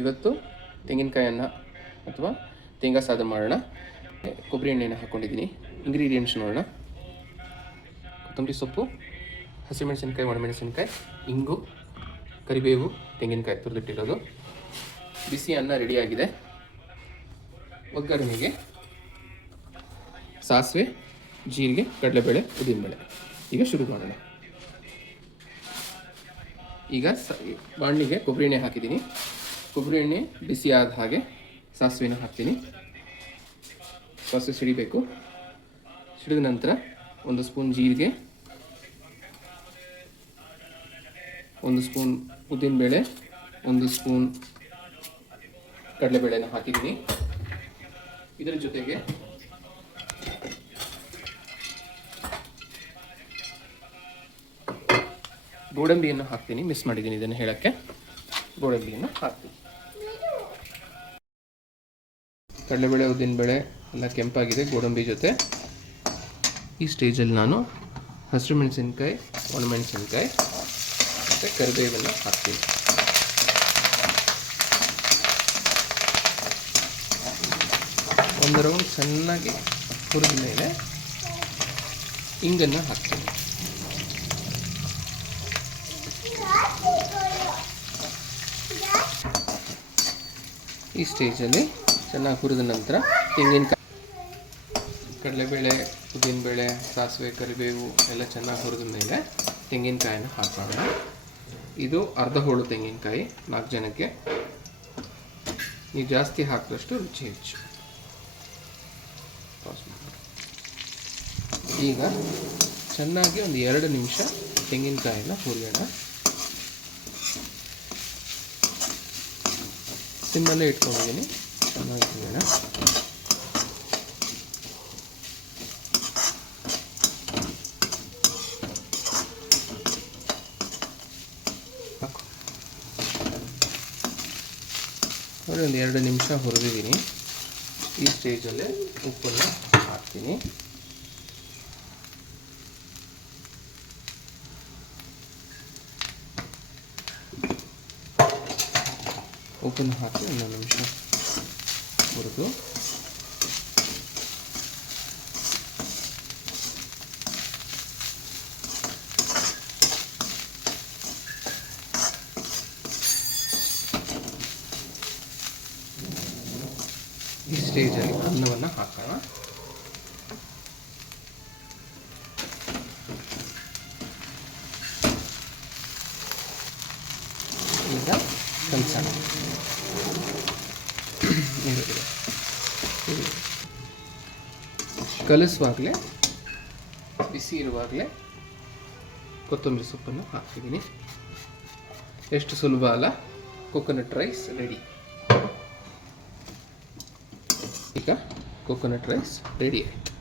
ಇವತ್ತು ತೆಂಗಿನಕಾಯನ್ನು ಅಥವಾ ಶೇಂಗಾ ಸಾರು ಮಾಡೋಣ. ಕೊಬ್ಬರಿ ಎಣ್ಣೆನ ಹಾಕ್ಕೊಂಡಿದ್ದೀನಿ. ಇಂಗ್ರೀಡಿಯೆಂಟ್ಸ್ ನೋಡೋಣ. ಕೊತ್ತಂಬರಿ ಸೊಪ್ಪು, ಹಸಿಮೆಣಸಿನ್ಕಾಯಿ, ಒಣಮೆಣಸಿನ್ಕಾಯಿ, ಇಂಗು, ಕರಿಬೇವು, ತೆಂಗಿನಕಾಯಿ ತುರಿದಿಟ್ಟಿರೋದು. ಬಿಸಿ ಅನ್ನ ರೆಡಿಯಾಗಿದೆ. ಒಗ್ಗರಣೆಗೆ ಸಾಸಿವೆ, ಜೀರಿಗೆ, ಕಡಲೆಬೇಳೆ, ಉದ್ದಿನಬೇಳೆ. ಈಗ ಶುರು ಮಾಡೋಣ. ಈಗ ಬಾಣಲಿಗೆ ಕೊಬ್ಬರಿ ಎಣ್ಣೆ ಹಾಕಿದ್ದೀನಿ. ಕೊಬ್ಬರಿ ಎಣ್ಣೆ ಬಿಸಿ ಆದ ಹಾಗೆ ಸಾಸಿವೆನ ಹಾಕ್ತೀನಿ. ಸಾಸಿವೆ ಸಿಡಿಬೇಕು. ಸಿಡಿದ ನಂತರ 1 ಸ್ಪೂನ್ ಜೀರಿಗೆ, 1 ಸ್ಪೂನ್ ಉದ್ದಿನಬೇಳೆ, 1 ಸ್ಪೂನ್ ಕಡಲೆಬೇಳೆನ ಹಾಕಿದ್ದೀನಿ. ಇದರ ಜೊತೆಗೆ ಗೋಡಂಬಿಯನ್ನು ಹಾಕ್ತೀನಿ. ಮಿಸ್ ಮಾಡಿದ್ದೀನಿ ಇದನ್ನು ಹೇಳೋಕ್ಕೆ. ಗೋಡಂಬಿಯನ್ನು ಹಾಕ್ತೀನಿ. ಕಡಲೆಬೇಳೆ, ಉದ್ದಿನಬೇಳೆ ಎಲ್ಲ ಕೆಂಪಾಗಿದೆ ಗೋಡಂಬಿ ಜೊತೆ. ಈ ಸ್ಟೇಜಲ್ಲಿ ನಾನು ಹಸಿರು ಮೆಣಸಿನ್ಕಾಯಿ, ಒಣಮೆಣಸಿನ್ಕಾಯಿ ಮತ್ತು ಕರಿಬೇವನ್ನು ಹಾಕ್ತೀನಿ. ಒಂದು ರೌಂಡ್ ಚೆನ್ನಾಗಿ ಹುರಿದ ಮೇಲೆ ಇಂಗನ್ನು ಹಾಕ್ತೀನಿ. ಈ ಸ್ಟೇಜಲ್ಲಿ ಚೆನ್ನಾಗಿ ಹುರಿದ ನಂತರ ತೆಂಗಿನಕಾಯಿ, ಕಡಲೆಬೇಳೆ, ಉದ್ದಿನಬೇಳೆ, ಸಾಸಿವೆ, ಕರಿಬೇವು ಎಲ್ಲ ಚೆನ್ನಾಗಿ ಹುರಿದ ಮೇಲೆ ತೆಂಗಿನಕಾಯಿನ ಹಾಕೋಣ. ಇದು ಅರ್ಧ ಹೋಳು ತೆಂಗಿನಕಾಯಿ, 4 ಜನಕ್ಕೆ. ನೀವು ಜಾಸ್ತಿ ಹಾಕಿದಷ್ಟು ರುಚಿ ಹೆಚ್ಚು. ಈಗ ಚೆನ್ನಾಗಿ ಒಂದು 2 ನಿಮಿಷ ತೆಂಗಿನಕಾಯಿನ ಹುರಿಯೋಣ. ಸಿಮ್ಮಲ್ಲೇ ಇಟ್ಕೊಂಡಿದ್ದೀನಿ. ಚೆನ್ನಾಗಿ ಹುರಿಯೋಣ. ನೋಡಿ, ಒಂದು 2 ನಿಮಿಷ ಹುರಿದಿದ್ದೀನಿ. ಈ ಸ್ಟೇಜಲ್ಲೇ ಉಪ್ಪನ್ನು ಹಾಕ್ತೀನಿ. ಉಪ್ಪನ್ನು ಹಾಕಿ 1 ನಿಮಿಷ ಹುರಿದು ಈ ಸ್ಟೇಜಲ್ಲಿ ಅನ್ನವನ್ನು ಹಾಕೋಣ. ಈಗ ಕಲಸೋಣ. ಕಲಿಸುವಾಗಲೇ, ಬಿಸಿ ಇರುವಾಗಲೇ ಕೊತ್ತಂಬರಿ ಸೊಪ್ಪನ್ನು ಹಾಕ್ತಿದ್ದೀನಿ. ಎಷ್ಟು ಸುಲಭ ಅಲ್ಲ? Coconut rice ready. ಈಗ ಕೊಕೊನಟ್ ರೈಸ್ ರೆಡಿ ಆಯಿತು.